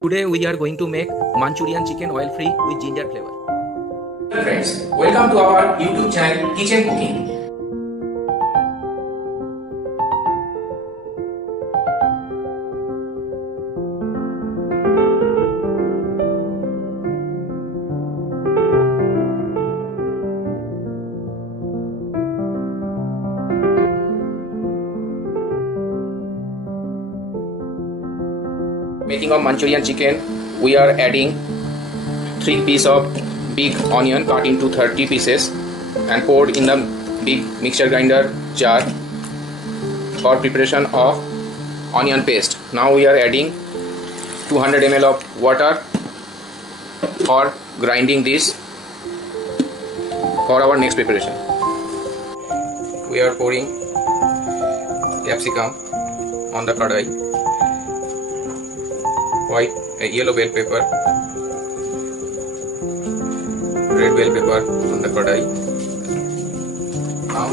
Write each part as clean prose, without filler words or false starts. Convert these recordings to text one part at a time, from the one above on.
Today we are going to make Manchurian chicken oil free with ginger flavor. Hello friends, welcome to our YouTube channel Kitchen Cooking. Making of Manchurian chicken, we are adding 3 pieces of big onion cut into 30 pieces and poured in the big mixture grinder jar for preparation of onion paste. Now we are adding 200 ml of water for grinding this for our next preparation. We are pouring capsicum on the kadai, white yellow bell pepper, red bell pepper on the kadai. Now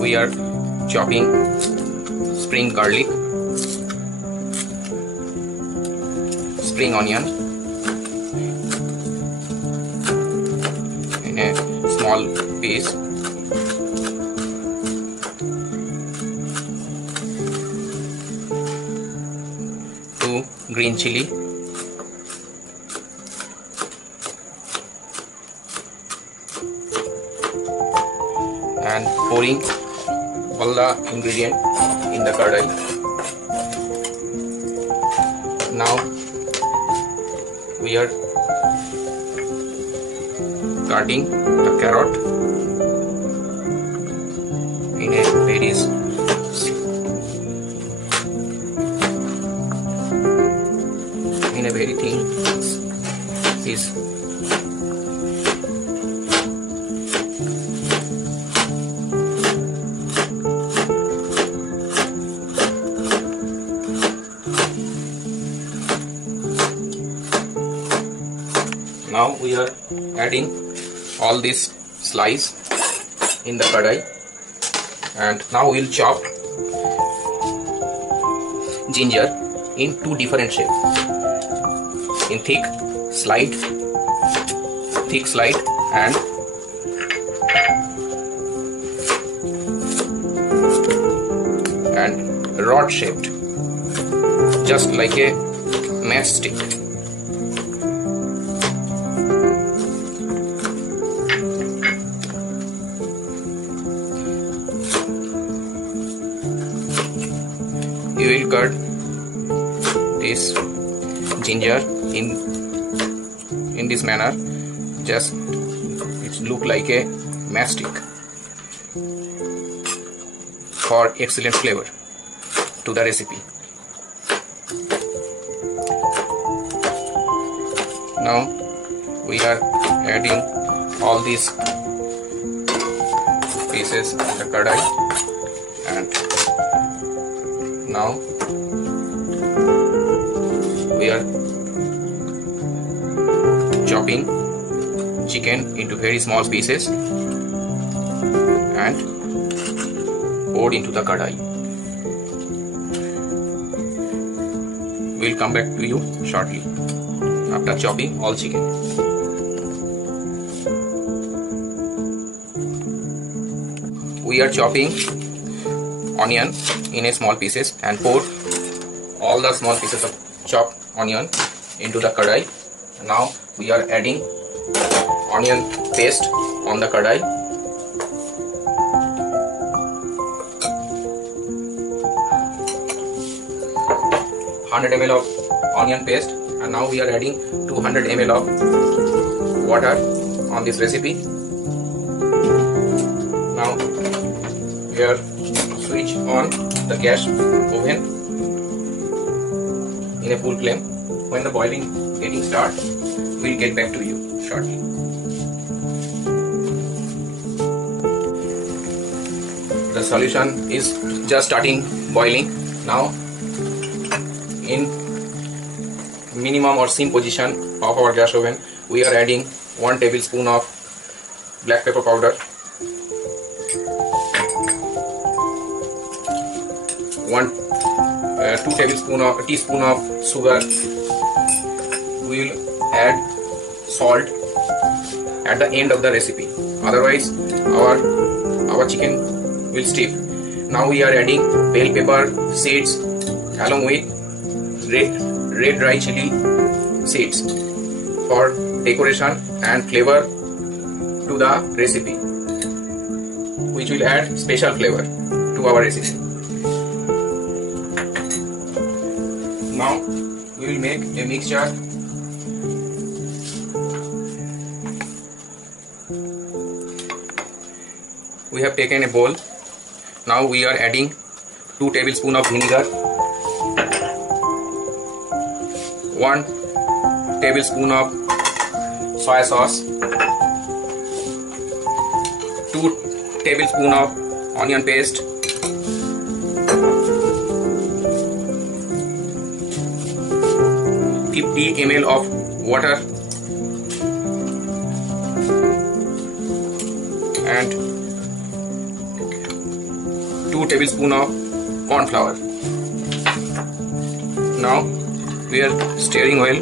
we are chopping spring garlic, spring onion in a small piece. Green chili, and pouring all the ingredient in the kadai. Now we are cutting the carrot in a very thin piece. Now we are adding all this slice in the kadai, and now we will chop ginger in 2 different shapes. In thick slide and rod shaped, just like a matchstick. You will cut this ginger in this manner, just it look like a matchstick for excellent flavor to the recipe. Now we are adding all these pieces in the kadai, and now we are chopping chicken into very small pieces and poured into the kadai. We'll come back to you shortly after chopping all chicken. We are chopping onion in a small pieces and pour all the small pieces of chopped onion into the kadai. Now we are adding onion paste on the kadai. 100 ml of onion paste, and now we are adding 200 ml of water on this recipe. Now we are switch on the gas oven in a full flame. When the boiling getting start, we'll get back to you shortly. The solution is just starting boiling. Now in minimum or sim position of our gas oven, we are adding 1 tablespoon of black pepper powder, 1 2 teaspoon of sugar. We will add salt at the end of the recipe, otherwise our chicken will stiff. Now we are adding bell pepper seeds along with red dry chili seeds for decoration and flavor to the recipe, which will add special flavor to our recipe. Now we will make a mixture. We have taken a bowl. Now we are adding 2 tablespoons of vinegar, 1 tablespoon of soy sauce, 2 tablespoons of onion paste, 50 ml of water, and 2 tablespoons of corn flour. Now we are stirring well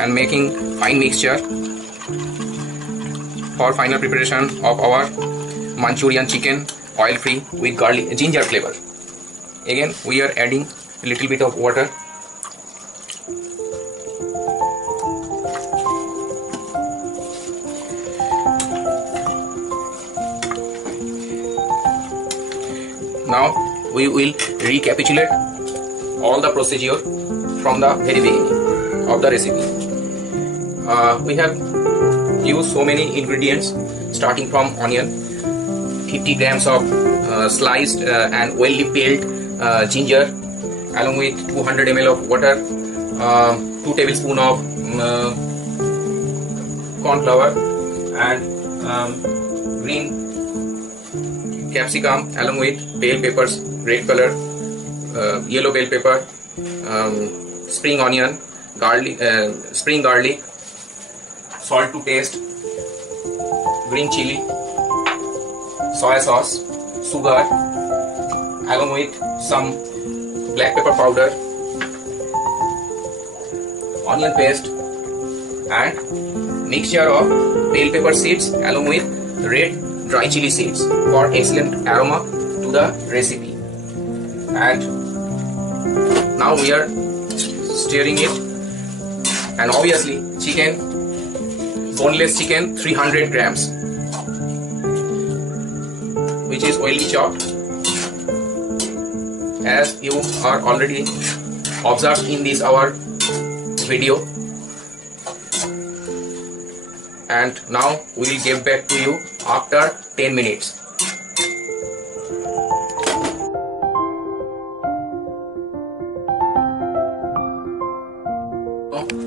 and making fine mixture for final preparation of our Manchurian chicken, oil free with garlic ginger flavor. Again we are adding a little bit of water. Now we will recapitulate all the procedure from the very beginning of the recipe. We have used so many ingredients, starting from onion, 50 grams of sliced and well peeled ginger, along with 200 ml of water, 2 tablespoons of corn flour, and green capsicum along with bell peppers, red color, yellow bell pepper, spring onion, garlic, spring garlic, salt to taste, green chili, soy sauce, sugar, along with some black pepper powder, onion paste, and mixture of bell pepper seeds along with red dry chili seeds for excellent aroma to the recipe. And now we are stirring it, and obviously chicken, boneless chicken, 300 grams, which is oily chopped, as you are already observed in this our video. And now we will get back to you after 10 minutes.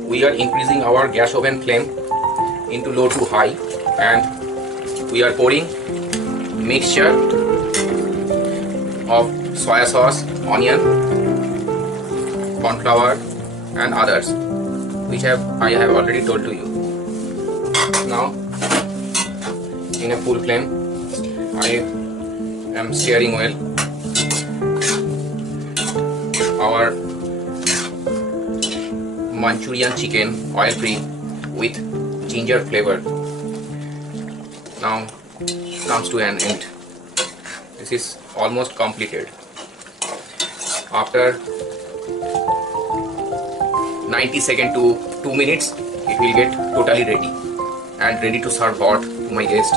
We are increasing our gas oven flame into low to high, and we are pouring mixture of soy sauce, onion, corn flour, and others, which I have already told to you. Now in a full flame I am stirring well our Manchurian chicken, oil free with ginger flavor. Now comes to an end. This is almost completed. After 90 seconds to 2 minutes it will get totally ready and ready to serve hot to my guest.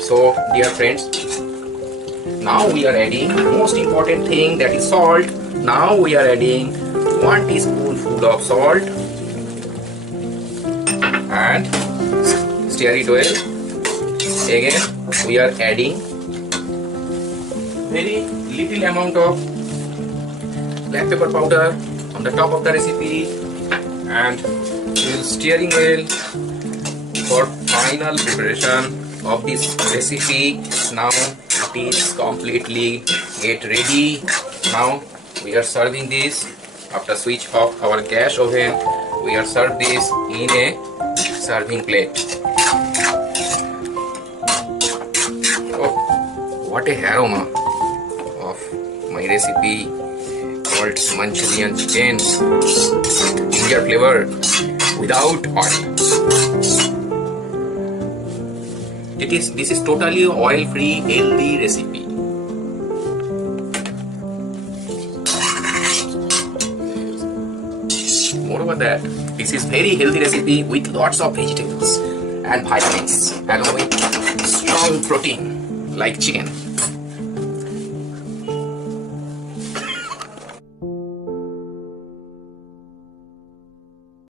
So dear friends, now we are adding most important thing, that is salt. Now we are adding 1 teaspoon of salt and stir it well. Again we are adding very little amount of black pepper powder on the top of the recipe, and we will stirring well for final preparation of this recipe. Now it is completely get ready. Now we are serving this. After switch off our gas oven, we are serve this in a serving plate. Oh, what a aroma of my recipe called Manchurian chicken, ginger flavor without oil. This is totally oil-free, healthy recipe. Moreover that, this is very healthy recipe with lots of vegetables and vitamins along with strong protein like chicken.